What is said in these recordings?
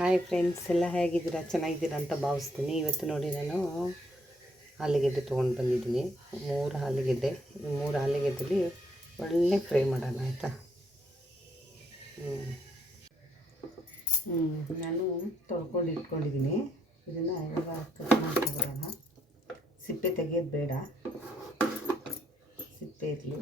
Hi friends, ಎಲ್ಲ ಹೇಗಿದ್ದೀರಾ? ಚೆನ್ನಾಗಿದ್ದೀರಾ ಅಂತ ಭಾವಿಸ್ತೀನಿ. ಇವತ್ತು ನೋಡಿ ನಾನು ಆಲೂಗೆಡ್ಡೆ ತೊಗೊಂಡು ಬಂದಿದ್ದೀನಿ. 3 ಆಲೂಗೆಡ್ಡೆ. ಈ 3 ಆಲೂಗೆಡ್ಡೆಲಿ ಒಳ್ಳೆ ಫ್ರೈ ಮಾಡೋಣ, ಆಯಿತಾ? ನಾನು ತೊಳ್ಕೊಂಡು ಇಟ್ಕೊಂಡಿದ್ದೀನಿ. ಇದನ್ನು ಇವಾಗ ಕಟ್ ಮಾಡ್ಕೊಬಿಡೋಣ. ಸಿಪ್ಪೆ ತೆಗೆಯೋದು ಬೇಡ, ಸಿಪ್ಪೆ ಇರಲಿ.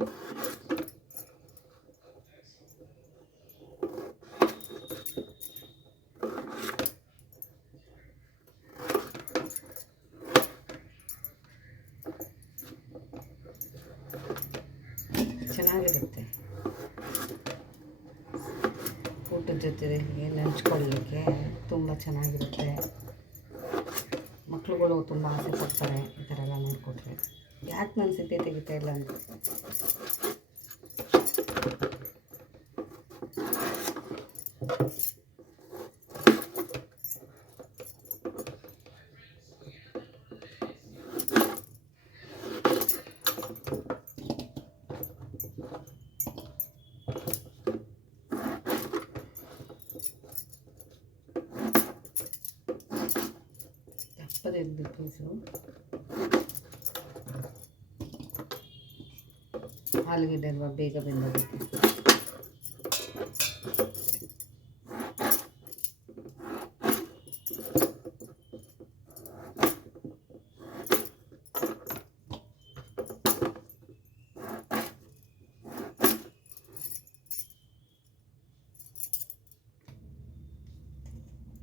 ಚೆನ್ನಾಗಿರುತ್ತೆ ಊಟದ ಜೊತೆ ನೆಂಚ್ಕೊಳ್ಳಲಿಕ್ಕೆ ತುಂಬ ಚೆನ್ನಾಗಿರುತ್ತೆ. ಮಕ್ಳುಗಳು ತುಂಬ ಆಸೆ ಪಡ್ತಾರೆ ಈ ಥರ ಎಲ್ಲ ಮಾಡಿಕೊಟ್ರೆ. ಯಾಕೆ ನಾನು ಸಿಪ್ಪೆ ತೆಗಿತಾ ಇಲ್ಲ ಅಂತ ತಪ್ಪದಿದ್ದು ಪೀಸು. ಆಲೂಗೆಡ್ಡೆ ಅಲ್ವಾ, ಬೇಗ ಬೆಂದೋಗುತ್ತೆ.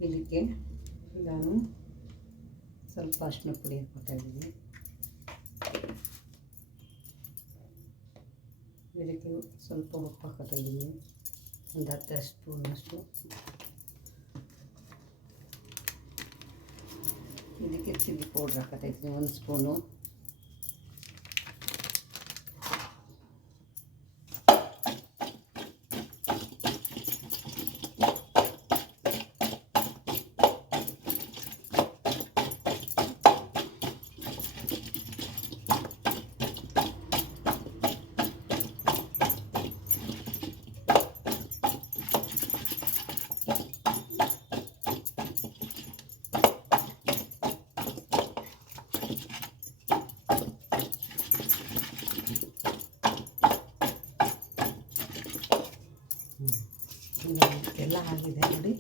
ಇದಕ್ಕೆ ನಾನು ಸ್ವಲ್ಪ ಅರಿಶಿನ ಪುಡಿ ಹಾಕ್ತಾ ಇದ್ದೀನಿ. ಇದಕ್ಕೆ ಸ್ವಲ್ಪ ಉಪ್ಪು ಹಾಕ್ತಾ ಇದ್ದೀನಿ, ಒಂದು 10 ಸ್ಪೂನಷ್ಟು. ಇದಕ್ಕೆ ಚಿಲ್ಲಿ ಪೌಡ್ರ್ ಹಾಕ್ತಾ ಇದ್ದೀನಿ 1 ಸ್ಪೂನು. ಎಲ್ಲ ಆಗಿದೆ ನೋಡಿ,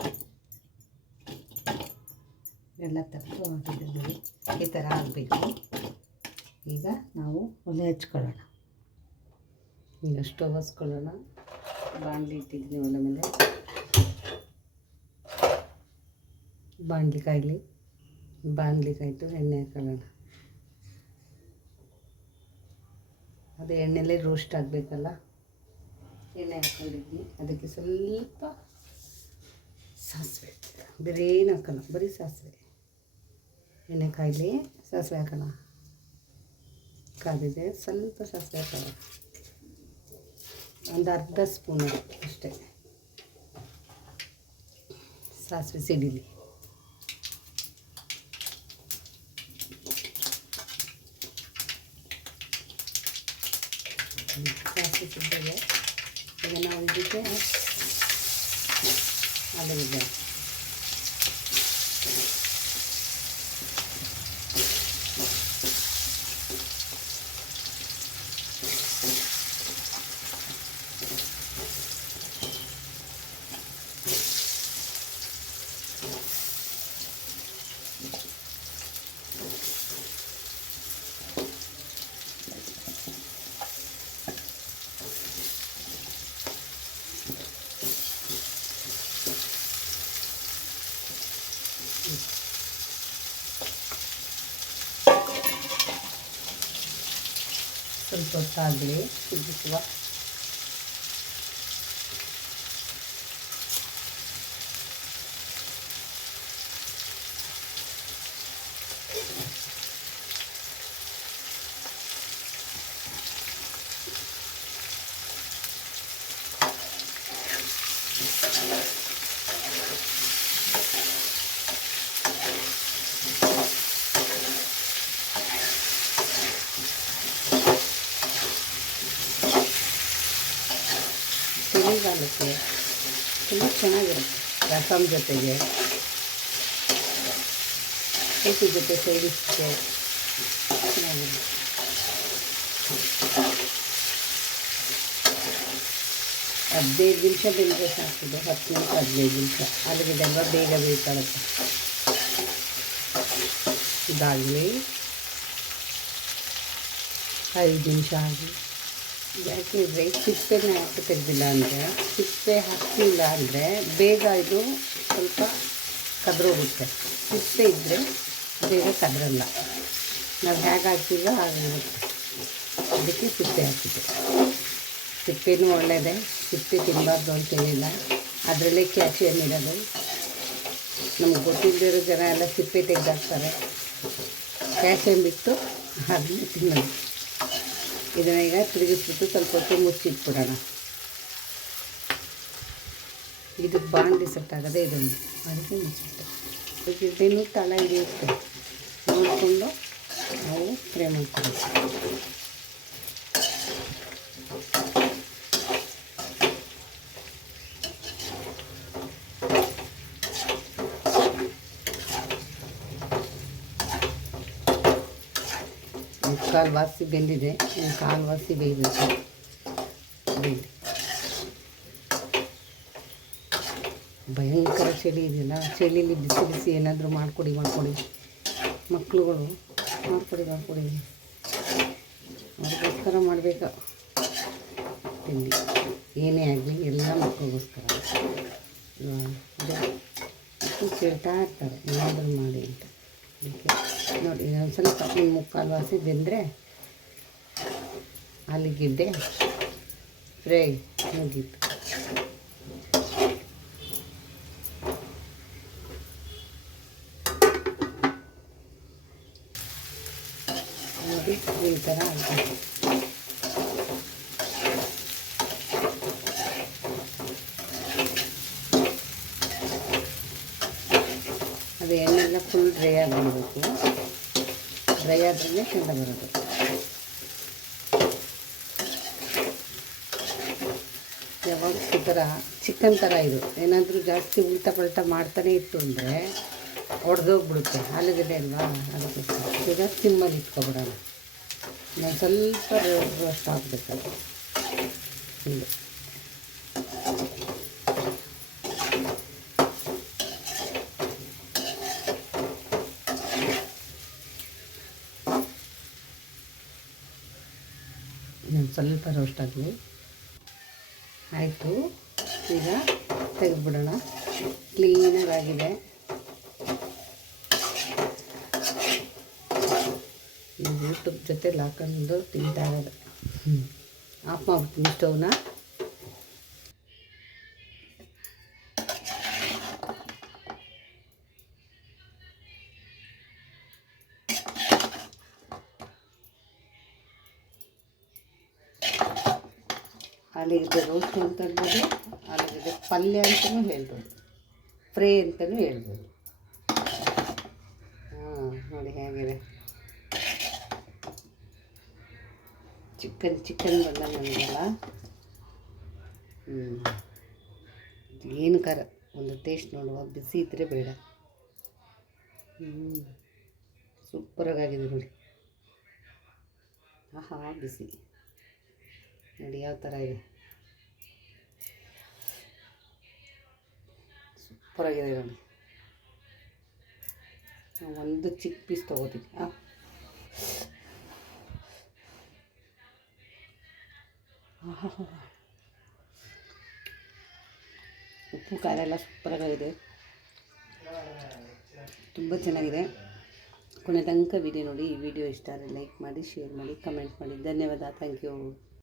ಎಲ್ಲ ತೆಗೆದು ಆಗಿದೆ ನೋಡಿ. ಈ ಥರ ಆಗಬೇಕು. ಈಗ ನಾವು ಒಲೆ ಹಚ್ಕೊಳ್ಳೋಣ. ಈಗ ಸ್ಟವ್ ಹಚ್ಕೊಳ್ಳೋಣ. ಬಾಣಲಿ ಇಟ್ಟಿದ್ದೀನಿ ಒಲೆ ಮೇಲೆ. ಬಾಣಲಿ ಕಾಯ್ತು, ಎಣ್ಣೆ ಹಾಕೊಳ್ಳೋಣ. ಅದು ಎಣ್ಣೆಲೇ ರೋಸ್ಟ್ ಆಗಬೇಕಲ್ಲ. ಎಣ್ಣೆ ಹಾಕ್ಕೊಂಡಿದ್ದೀನಿ. ಅದಕ್ಕೆ ಸ್ವಲ್ಪ ಸಾಸಿವೆ, ಬೇರೆ ಏನು ಹಾಕೋಣ, ಬರೀ ಸಾಸಿವೆ. ಎಣ್ಣೆ ಕಾಯಲಿ, ಸಾಸಿವೆ ಹಾಕೋಣ. ಕಾದಿದೆ, ಸ್ವಲ್ಪ ಸಾಸಿವೆ ಹಾಕೋಣ. ಒಂದು ಅರ್ಧ ಸ್ಪೂನು ಅಷ್ಟೇ. ಸಾಸಿವೆ ಸಿಡಿಲಿ. ಸಾಸಿವೆ ಸಿಡಿದೆ. ಈಗ ನಾವು ಇದಕ್ಕೆ ಆಲೂಗೆಡ್ಡೆ ಸ್ವಲ್ಪ ಹೊತ್ತಾಗಲಿ ಕುದಿಸುವ. ಚಳಿಗಾಲಕ್ಕೆ ತುಂಬ ಚೆನ್ನಾಗಿರುತ್ತೆ ರಸಮ್ ಜೊತೆಗೆ. ಚಪಾತಿ ಜೊತೆ ಸೇರಿಸಿದೆ. 15 ನಿಮಿಷ ಬೆಂದರೆ ಸಾಕಿದೆ, 10 ನಿಮಿಷ 15 ನಿಮಿಷ. ಆಲೂಗಡ್ಡೆ ಅಲ್ವಾ ಬೇಗ ಬೇಯ್ಕೊಳ್ಳುತ್ತೆ. ಇದಾಗಲಿ 5 ನಿಮಿಷ ಆಗಿ. ಯಾಕೆಂದರೆ ಸಿಪ್ಪೆನ ಯಾಕೆ ತೆಗೆದಿಲ್ಲ ಅಂದರೆ, ಸಿಪ್ಪೆ ಹಾಕಲಿಲ್ಲ ಅಂದರೆ ಬೇಗ ಇದು ಸ್ವಲ್ಪ ಕದ್ರೋಗುತ್ತೆ. ಸಿಪ್ಪೆ ಇದ್ದರೆ ಬೇಗ ಕದ್ರಲ್ಲ. ನಾವು ಹೇಗೆ ಹಾಕ್ತೀವೋ ಹಾಗಿರುತ್ತೆ. ಅದಕ್ಕೆ ಸಿಪ್ಪೆ ಹಾಕಿದ್ದೆ. ಸಿಪ್ಪೆನೂ ಒಳ್ಳೆಯದೇ, ಸಿಪ್ಪೆ ತಿನ್ನಬಾರ್ದು ಅಂತೇನಿಲ್ಲ. ಅದರಲ್ಲೇ ಕ್ಯಾಲ್ಸಿಯಂ ಇರೋದು. ನಮ್ಗೆ ಗೊತ್ತಿಲ್ಲದಿರೋ ಜನ ಎಲ್ಲ ಸಿಪ್ಪೆ ತೆಗೆದಾಕ್ತಾರೆ. ಕ್ಯಾಲ್ಸಿಯಂ ಬಿಟ್ಟು ಅದನ್ನು ತಿನ್ನೋದು. ಇದನ್ನ ಈಗ ತಿರುಗಿಸ್ಬಿಟ್ಟು ಸ್ವಲ್ಪ ಹೊತ್ತು ಮುಚ್ಚಿಟ್ಬಿಡೋಣ. ಇದು ಬಾಂಡ್ಲಿ ಸೆಟ್ ಆಗೋದೇ ಇದೊಂದು, ಅದಕ್ಕೆ ಮುಚ್ಚಿಟ್ಟೆ. ಗಿಡ್ಡೆನೂ ತಳ ಹಿಡಿಯುತ್ತೆ, ನೋಡಿಕೊಂಡು ನಾವು ಫ್ರೈ ಮಾಡ್ಕೊಳ್ತೀವಿ. ಕಾಲು ವಾಸಿ ಬೆಂದಿದೆ, ಕಾಲು ವಾಸಿ ಬೇಯಬೇಕು. ಭಯಂಕರ ಚಳಿ ಇದೆಯಲ್ಲ, ಚಳಿಲಿ ಬಿಸಿ ಬಿಸಿ ಏನಾದರೂ ಮಾಡಿಕೊಡಿ ಮಕ್ಕಳುಗಳು ಮಾಡಿಕೊಡಿ ಅವ್ರಿಗೋಸ್ಕರ ಮಾಡಬೇಕು. ತಿಂಡಿ ಏನೇ ಆಗಲಿ ಎಲ್ಲ ಮಕ್ಕಳಿಗೋಸ್ಕರ. ಅದು ಕೇಳ್ತಾ ಇರ್ತಾರೆ ಏನಾದರೂ ಮಾಡಿ ಅಂತ. ನೋಡಿ ಒಂದು ಸ್ವಲ್ಪ ಮುಕ್ಕಾಲು ವಾಸಿ ಬೆಂದರೆ ಆಲೂಗೆಡ್ಡೆ ಫ್ರೈ ಮುಗೀತು. ನೋಡಿ ಈ ಥರ ಆಗ್ತದೆ. ಅದು ಎಣ್ಣೆಲ್ಲ ಫುಲ್ ಡ್ರೈ ಆಗಿರಬೇಕು. ಡ್ರೈ ಆದ್ರೇ ಚೆಂದ ಬರೋದು. ಯಾವಾಗ ಈ ಥರ ಚಿಕನ್ ಥರ ಇದು ಏನಾದರೂ ಜಾಸ್ತಿ ಉಲ್ಟಾ ಪಲ್ಟಾ ಮಾಡ್ತಾನೆ ಇತ್ತು ಅಂದರೆ ಒಡೆದೋಗ್ಬಿಡುತ್ತೆ. ಆಲೂಗಡ್ಡೆ ಅಲ್ವಾ, ಅದಕ್ಕೋಸ್ಕರ ಈಗ ಸಿಮ್ಮಲ್ಲಿ ಇಟ್ಕೊಬಿಡೋಣ. ನಾನು ಸ್ವಲ್ಪ ರೋಸ್ಟ್ ಹಾಕ್ಬೇಕಲ್ಲ ಹೀಗೆ. ನಾನು ಸ್ವಲ್ಪ ರೋಸ್ಟ್ ಆಗಲಿ. ಆಯಿತು, ಈಗ ತೆಗೆದುಬಿಡೋಣ. ಕ್ಲೀನಾಗಿದೆ. ಈಗ ಊಟದ ಜೊತೆಲಿ ಹಾಕೊಂಡು ತಿಂತಾ ಇರೋದು. ಆಫ್ ಮಾಡ್ಬಿಡ್ತೀನಿ ಸ್ಟವ್ನ. ಆಲೂಗಡ್ಡೆ ರೋಸ್ಟ್ ಅಂತ ಹೇಳ್ಬೋದು, ಆಲೂಗಡ್ಡೆ ಪಲ್ಯ ಅಂತಲೂ ಹೇಳ್ಬೋದು, ಫ್ರೈ ಅಂತಲೂ ಹೇಳ್ಬೋದು. ನೋಡಿ ಹೇಗಿದೆ ಚಿಕನ್ ಬಂದಾಗ ನನಗೆಲ್ಲ ಏನು ಖಾರ ಒಂದು ಟೇಸ್ಟ್ ನೋಡುವ. ಬಿಸಿ ಇದ್ದರೆ ಬೇಡ. ಸೂಪರಾಗಿದೆ ನೋಡಿ. ಆಹಾ ಬಿಸಿ ನೋಡಿ ಯಾವ ಥರ ಇದೆ. ಸೂಪರಾಗಿದೆ ನೋಡಿ. ಒಂದು ಚಿಕ್ಕ ಪೀಸ್ ತೊಗೋತೀನಿ. ಉಪ್ಪು ಖಾರ ಎಲ್ಲ ಸೂಪರಾಗಿದೆ, ತುಂಬ ಚೆನ್ನಾಗಿದೆ. ಕೊನೆ ತನಕ ವಿಡಿಯೋ ನೋಡಿ. ಈ ವಿಡಿಯೋ ಇಷ್ಟ ಆದರೆ ಲೈಕ್ ಮಾಡಿ, ಶೇರ್ ಮಾಡಿ, ಕಮೆಂಟ್ ಮಾಡಿ. ಧನ್ಯವಾದ. Thank you.